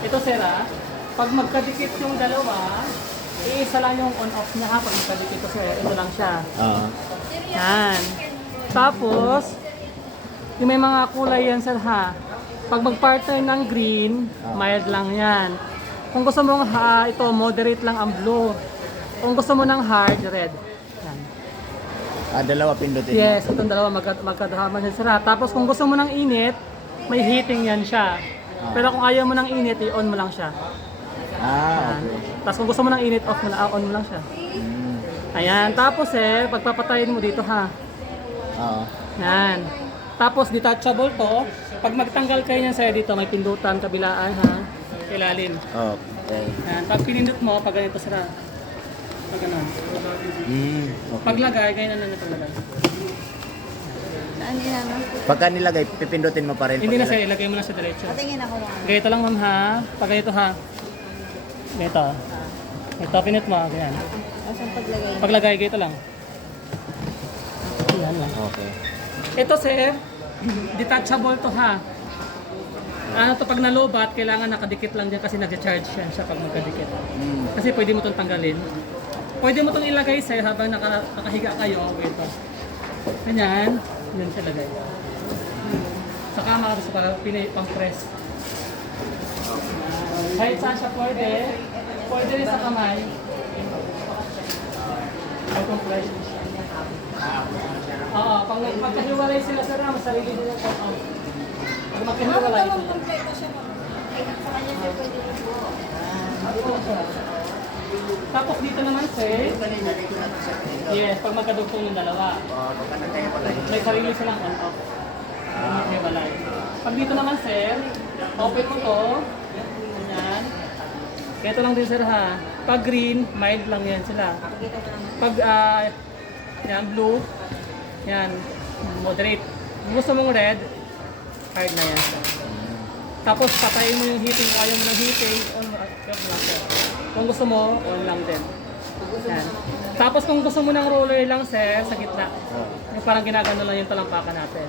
Ito sir pag magkadikit yung dalawa, iisa lang yung on-off niya pag magkadikit ko sir. Ito lang siya. Yan. Tapos, yung may mga kulay yan sir Pag mag-partner ng green, mild lang yan. Kung gusto mong ito, moderate lang ang blue. Kung gusto mo ng hard, red. Yan. Dalawa pindutin. Yes, itong dalawa magkadama yan sir Tapos kung gusto mo ng init, may heating yan siya. Pero kung ayaw mo ng init, i-on mo lang siya. Okay. Tapos kung gusto mo ng init, on mo lang siya. Ayan, tapos pagpapatayin mo dito Oo. Yan. Tapos detachable to. Pag magtanggal kayo niyan sir, dito may pindutan, kabilaan ilalim. Okay. Yan. Pag pinindot mo, pag ganito sir Pag ganun. Okay. Paglagay, ganyan na paglagay. Saan yan? Pagka nilagay, pipindutin mo pa rin. Hindi na sir, ilagay mo na sa diretso. Patingin ako lang. Ganito lang ma'am Pag ganito Ganito. Ito, pinit mo. Ganyan. Saan paglagay? Paglagay, ganito lang. Yan lang. Okay. Ito sir, detachable to Ano to pag nalobat, kailangan nakadikit lang dyan kasi nag-charge siya pag magkadikit. Kasi pwede mo itong tanggalin. Pwede mo itong ilagay sir habang nakahiga kayo. Ito. Ganyan. Yan siya lagay. Sa kama kasi para pang-press. Kahit saan siya pwede. Pwede rin sa kamay. Pag-compress siya. Oo, pag magkahiwalay sila sir, mas sarili din yung pag-out. Pag magkahiwalay ito. Kompleto siya. Sa kanya siya pwede rin po. Tapos dito naman sir, yes, pag magkadugtong yung dalawa, may sarili silang on-off. Magkahiwalay. Pag dito naman sir, open mo to. Ganyan. Ito lang din sir Pag green, mild lang yan sila. Pag yan, blue, yan, moderate. Kung gusto mong red, hard na yan. Tapos patayin mo yung heating, kung ayaw mo ng heating, on lang sir. Kung gusto mo, on lang din. Yan. Tapos kung gusto mo ng roller lang sir, sa gitna. Yung parang ginagano lang yung talampakan natin.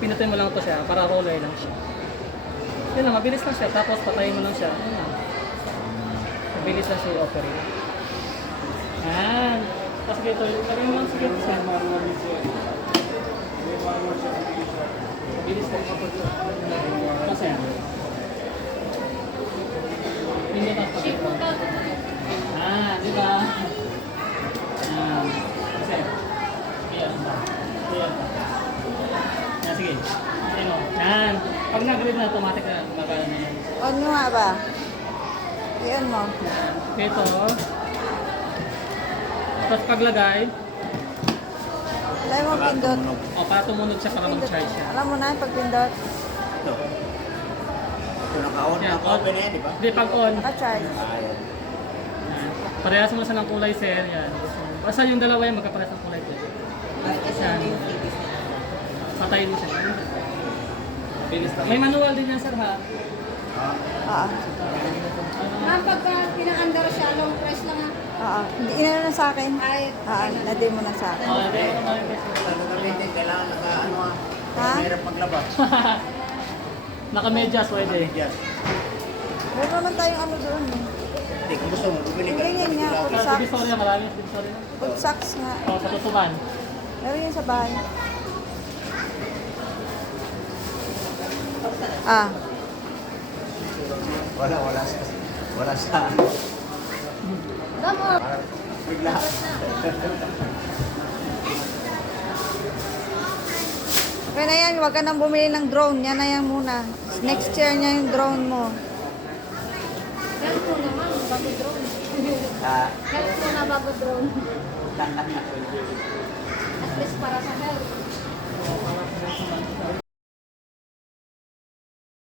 Pinutin mo lang ito siya, para roller lang siya. Yun lang, mabilis lang siya. Tapos patayin mo lang siya. Yun lang. Mabilis lang siya i-operate. Yan. Tapos ito, lagay mo lang sa gitna siya. Mabilis lang siya. Kasi yan. Hindi na tapos. Di ba? Kasi. Ayan. Ayan. Yan, sige. Yan. Pag nag-read na, automatic na magkala na yan. On mo nga ba? I-on mo. Ito. Tapos paglagay, Lagay mo pindot. para tumunod siya para mag-charge siya. Alam mo na pag pindot. Ito. Ito naka-on. Yan, Naka-open na yan, di ba? Hindi, pag on. Naka-charge. Yan. Parehas mo sa ng kulay, sir. Yan. Basta yung dalawa yan, magkaparehas ng kulay. Yan. Patayin mo siya. Bilis lang. May manual din yan, sir, Pagka pinakandar siya, long press lang Hindi, inano na sa akin. Na-demo na sa akin. Kailangan naka-ano Mahirap maglabas. Naka-medyas, pwede. Medyas. Meron naman tayong ano doon Hindi, kung gusto mo, bumili ka. Ganyan nga, Sa food socks. Divisoria, marami sa Divisoria. Food socks nga. Sa Tutuban. Meron yun sa bahay. Wala sa. Parang bigla. Kaya na yan, huwag ka nang bumili ng drone. Yan na yan muna. Next year niya yung drone mo. Health mo naman, bago drone. Health mo na bago drone. At least para sa health.